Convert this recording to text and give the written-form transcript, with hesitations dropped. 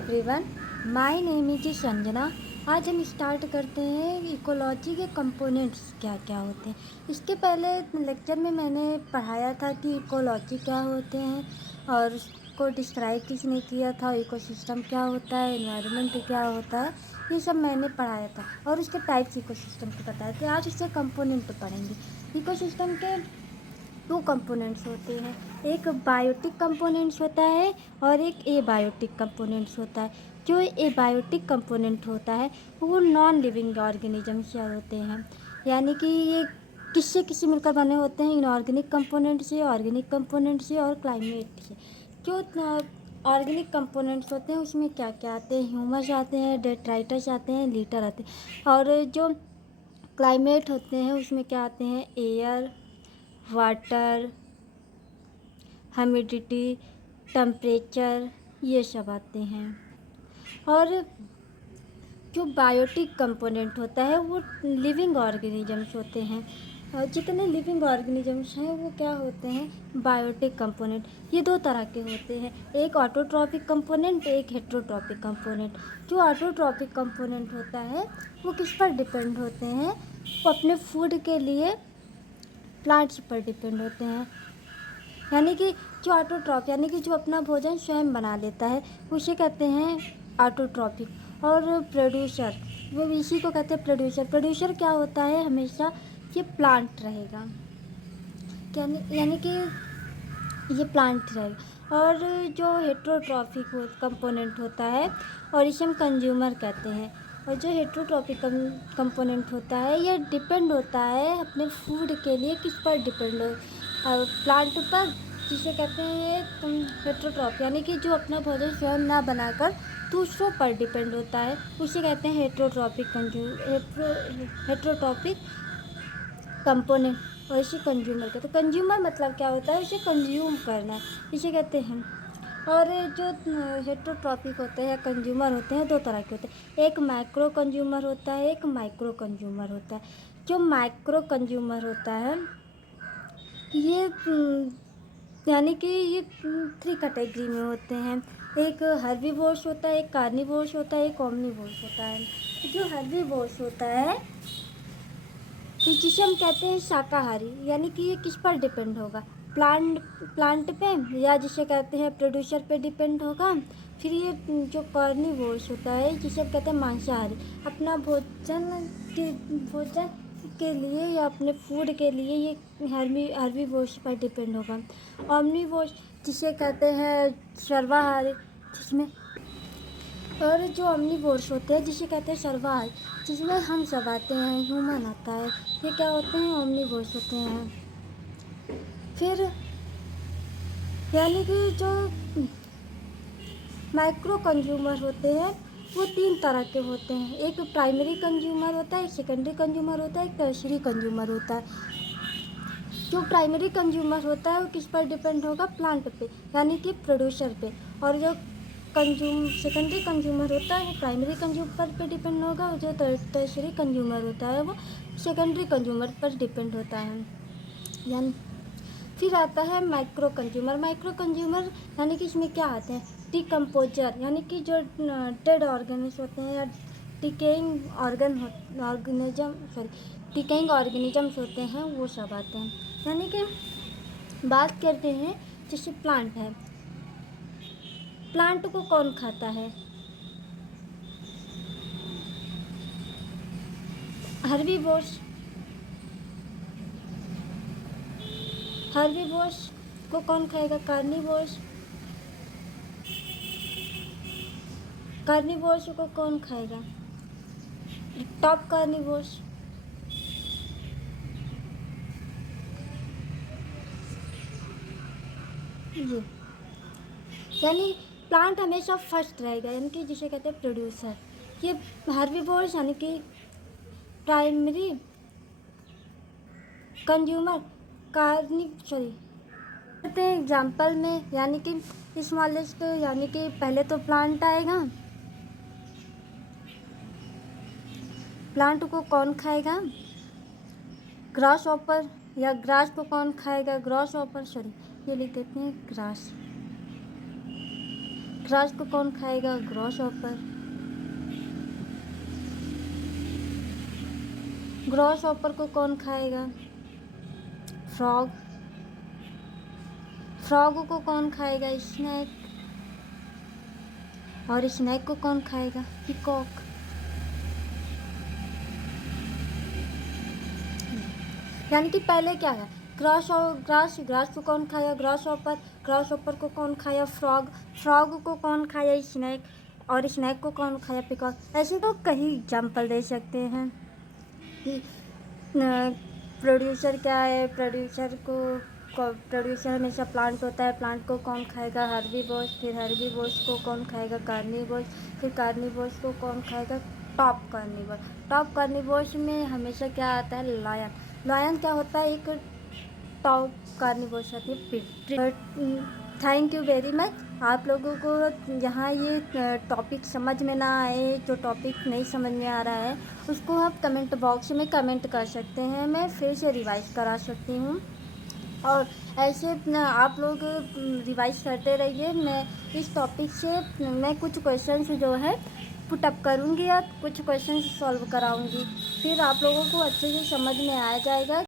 Everyone, my name is Sanjana. आज हम start करते हैं इकोलॉजी के कंपोनेंट्स क्या क्या होते हैं। इसके पहले लेक्चर में मैंने पढ़ाया था कि इकोलॉजी क्या होते हैं और उसको डिस्क्राइब किसने किया था, इकोसिस्टम क्या होता है, एनवायरनमेंट क्या होता है, ये सब मैंने पढ़ाया था और उसके टाइप्स इकोसिस्टम के बताए थे। आज उससे कंपोनेंट पढ़ेंगे। इकोसिस्टम के टू कंपोनेंट्स होते हैं, एक बायोटिक कंपोनेंट्स होता है और एक एबायोटिक कंपोनेंट्स होता है। जो एबायोटिक कंपोनेंट होता है वो नॉन लिविंग ऑर्गेनिज्म से होते हैं, यानी कि ये किससे मिलकर बने होते हैं, इनऑर्गेनिक कंपोनेंट से, ऑर्गेनिक कंपोनेंट से और क्लाइमेट से। जो ऑर्गेनिक कंपोनेंट्स होते हैं उसमें क्या क्या आते हैं, ह्यूमस आते हैं, डेट्राइटस आते हैं, लीटर आते हैं। और जो क्लाइमेट होते हैं उसमें क्या आते हैं, एयर, वाटर, ह्यूमिडिटी, टेम्परेचर, ये सब आते हैं। और जो बायोटिक कंपोनेंट होता है वो लिविंग ऑर्गेनिजम्स होते हैं। और जितने लिविंग ऑर्गेनिजम्स हैं वो क्या होते हैं, बायोटिक कंपोनेंट। ये दो तरह के होते हैं, एक ऑटोट्रॉपिक कंपोनेंट, एक हेट्रोट्रॉपिक कंपोनेंट। जो ऑटोट्रॉपिक कंपोनेंट होता है वो किस पर डिपेंड होते हैं, वो अपने फूड के लिए प्लांट्स पर डिपेंड होते हैं। यानी कि जो ऑटोट्रॉप यानी कि जो अपना भोजन स्वयं बना लेता है उसे कहते हैं ऑटोट्रॉपिक। और प्रोड्यूसर, वो इसी को कहते हैं प्रोड्यूसर। प्रोड्यूसर क्या होता है, हमेशा ये प्लांट रहेगा, यानी कि ये प्लांट रहेगा। और जो हेट्रोट्रॉपिक कंपोनेंट होता है और इसे हम कंज्यूमर कहते हैं। और जो हेट्रोट्रॉपिक कंपोनेंट होता है ये डिपेंड होता है अपने फूड के लिए किस पर डिपेंड हो, प्लांट पर, जिसे कहते हैं हेट्रोट्रॉप, यानी कि जो अपना भोजन स्वयं ना बनाकर दूसरों पर डिपेंड होता है उसे कहते हैं हेट्रोट्रॉपिक कंपोनेंट। और इसे कंज्यूमर कहते हैं। कंज्यूमर मतलब क्या होता है, इसे कंज्यूम करना, इसे कहते हैं। और जो हेट्रोट्रॉपिक होते हैं या कंज्यूमर होते हैं दो तरह के होते हैं, एक माइक्रो कंज्यूमर होता है, एक माइक्रो कंज्यूमर होता है। जो माइक्रो कंज्यूमर होता है ये यानी कि ये थ्री कैटेगरी में होते हैं, एक हर्बीवोर्स होता है, एक कार्निवोर्स होता है, एक ओमनीवोर्स होता है। जो हर्बीवोर्स होता है जिसे हम कहते हैं शाकाहारी, यानी कि ये किस पर डिपेंड होगा, प्लांट पे, या जिसे कहते हैं प्रोड्यूसर पे डिपेंड होगा। फिर ये जो कार्निवोर्स होता है जिसे हम कहते हैं मांसाहारी, अपना भोजन के लिए या अपने फूड के लिए ये हर्बीवोर्स पर डिपेंड होगा। ओमनीवोर्स जिसे कहते हैं सर्वाहारी, जिसमें और जो ओमनीवोर्स होते हैं जिसे कहते हैं सर्वाहारी, जिसमें हम सब आते हैं, ह्यूमन आता है, ये क्या होते हैं, ओमनीवोर्स होते हैं। फिर यानी कि जो माइक्रो कंज्यूमर होते हैं वो तीन तरह के होते हैं, एक प्राइमरी कंज्यूमर होता है, एक सेकेंडरी कंज्यूमर होता है, एक टर्शियरी कंज्यूमर होता है। जो प्राइमरी कंज्यूमर होता है वो किस पर डिपेंड होगा, प्लांट पे, यानी कि प्रोड्यूसर पे। और जो सेकेंडरी कंज्यूमर होता है वो प्राइमरी कंज्यूमर पर डिपेंड होगा, और जो टर्शियरी कंज्यूमर होता है वो सेकेंडरी कंज्यूमर पर डिपेंड होता है। यानी फिर आता है माइक्रो कंज्यूमर। माइक्रो कंज्यूमर यानी कि इसमें क्या आते हैं, डिकम्पोजर, यानी कि जो डेड ऑर्गेनिज्म होते हैं या डिकेइंग ऑर्गेनिजम्स होते हैं वो सब आते हैं। यानी कि बात करते हैं जैसे प्लांट है, प्लांट को कौन खाता है, हर्बीवोर्स। हर्बीवोर्स को कौन खाएगा, कार्निवोर्स। कार्निवोर्स को कौन खाएगा, टॉप कार्निवोर्स। ये यानी प्लांट हमेशा फर्स्ट रहेगा, यानी कि जिसे कहते हैं प्रोड्यूसर। ये हर्बीवोर्स यानी कि प्राइमरी कंज्यूमर, करते हैं एग्जाम्पल में, यानी कि स्मॉलेस्ट, यानी कि पहले तो प्लांट आएगा, प्लांट को कौन खाएगा, ग्रास ऑपर, या ग्रास को कौन खाएगा, ग्रास ऑपर, ये लिख देते हैं ग्रास। ग्रास को कौन खाएगा? Gross hopper. ग्रॉस हॉपर को कौन खाएगा? फ्रॉग। फ्रॉग को कौन खाएगा? स्नैक। और स्नैक को कौन खाएगा? पीकॉक। यानी कि पहले क्या है, ग्रास और ग्रास को कौन खाया? ग्रास हॉपर को कौन खाया? फ्रॉग को कौन खाया? स्नैक। और स्नैक को कौन खाया? पीकॉक। ऐसे तो कई एग्जाम्पल दे सकते हैं कि प्रोड्यूसर क्या है, प्रोड्यूसर हमेशा प्लांट होता है, प्लांट को कौन खाएगा? हर्बीवोर्स। फिर हर्बीवोर्स को कौन खाएगा? कार्निवोर्स। फिर कार्निवोर्स को कौन खाएगा? टॉप कार्निवोर्स में हमेशा क्या आता है? लायन क्या होता है? एक टॉप कार्निवोर्स आती है। Thank you very much. आप लोगों को यहाँ ये टॉपिक समझ में ना आए, जो टॉपिक नहीं समझ में आ रहा है, उसको आप कमेंट बॉक्स में कमेंट कर सकते हैं, मैं फिर से रिवाइज़ करा सकती हूँ। और ऐसे आप लोग रिवाइज़ करते रहिए। मैं इस टॉपिक से मैं कुछ क्वेश्चंस जो है पुट अप करूँगी या कुछ क्वेश्चंस सॉल्व कराऊँगी, फिर आप लोगों को अच्छे से समझ में आ जाएगा